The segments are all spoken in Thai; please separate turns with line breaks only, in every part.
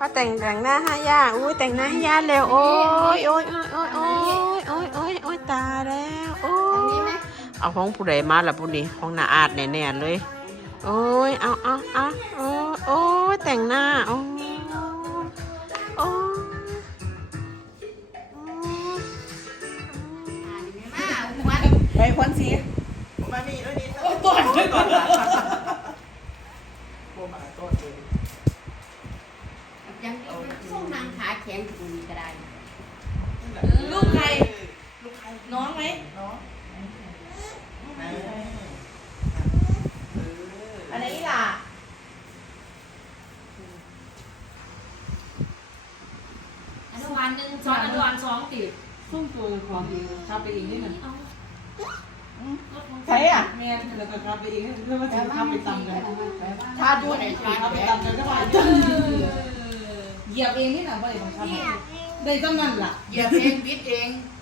เขาแต่งหน้าให้ย่าอุ้ยแต่งหน้าให้ย่าเร็วโอ้ยโอ้ยโอ้ยโอ้ยโอ้ยโอ้ยโอ้ยตายแล้วโอ้ยเอาของผู้ใดมาล่ะผู้นี้ของน้าอาดแน่ๆเลยโอ้ยเอาโอ้ยโอ้ยแต่งหน้าโอ้ยโอ้ย
ไปควันสีมานี่แล้วนี่ต้นก่อนละโบมาต้นเลย
ยังช่วงนางขาแข็งอยู่นี่ก็ได้
ลูกใครน้องไหมน้องอันนี้ล่ะ
อนุบาล1 2อนุบาล2ติด
ซุ่มตัวความเองขับไปเองนี่มัน
ใช่อ่ะ
แม่แล้วก็ขับไปเองแล้วมันจะขับไปตำกัน
ถ้าดูไหน
ขับไปตำกันก็ไปเหยียบเองนี่นะบ่ได้บังคับได้จำนั่นล่ะ
เหยียบเองบิดเอง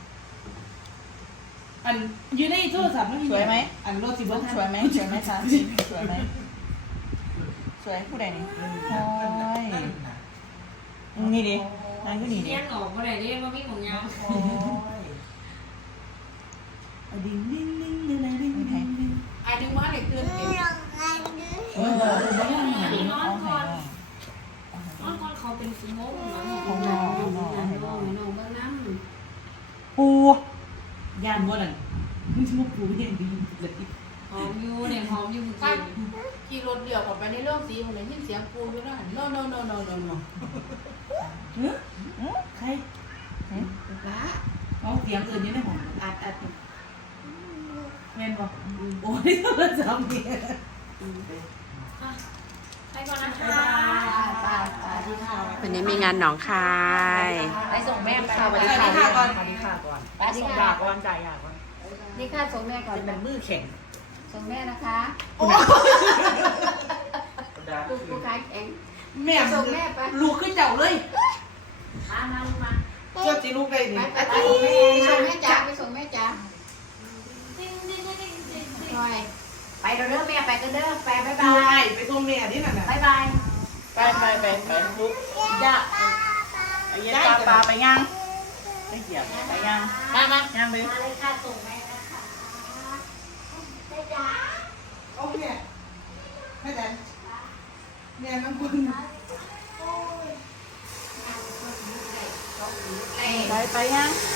อันอยู่ในโทรศัพท์มัน
สวยไหม
อันรถสิบ่ทัน
สวยไหมสวยไหมคะสวยไหมสวยผู้ใดนี่โอ้ยนี่ดินั่นก็นี่ดิ
เลี้ยงออกบ่ได้เด้บ่มีของยาว
โอ้ย
ดิ้งดิ้งดิ้งดิ้งดิ้งดิ้งดิ้ง
อันนึงว่าได้ขึ้นเด้
โอ้ยบ่ได้บ่ได้
นอนก่อนเขาเป็นสมองของน้องเบิ่งนำ
ปู
ย่านบ่นั่นมึงสิมาปูเฮ็ดดีเลย
หอมอยู่เนี่ยหอมอยู่
ถ้าขี่รถเดี่ยวออกไปในเรื่องสีผมเลยยินเสียงปูอยู่นั่น no no no no no no
ใคร
ละ
เอาเสียงอื่นอยู่ในห้อง
อัด
แม่นบ่โอ้ยโทรศัพท์นี่
ไปก่อนนะคะ
ตาที่ข้าว
วันนี้มีงานหนองคาย
ไปส่งแม่ไป
สวัสดีค่ะก่อนสวัสดีค่ะก่อน
ไปส่ง
อยากก่อนจ่ายอยากก่อน
นี่ค่ะส่งแม่ก่อน
จะเป็นมือแข็ง
ส่งแม่นะคะปูขายแข็ง
แม่
ส่งแม่ไป
ลูกขึ้นเจ้าเลย
มาลูกมา
เจ้าจีลูกได้
ไป
นี่
ไปส่งแม่จ๋าไปส่งแม่จ๋าไปเด้อแม่ไปกันเด้อไปบาย
ไป
บาย
ไปส่งแม่ที่นั่นน่ะ
บายบาย
ไปลูกย่าไปเย็นปลาปลาไปย่างไปเหยียบไปย่างมาย่างไป
มาเลยค่ะส่งแม่นะคะแม่จ๋า
โอเคแม่แดนแม่น้ำคุณ
ไอ้
ไปย่าง
ไ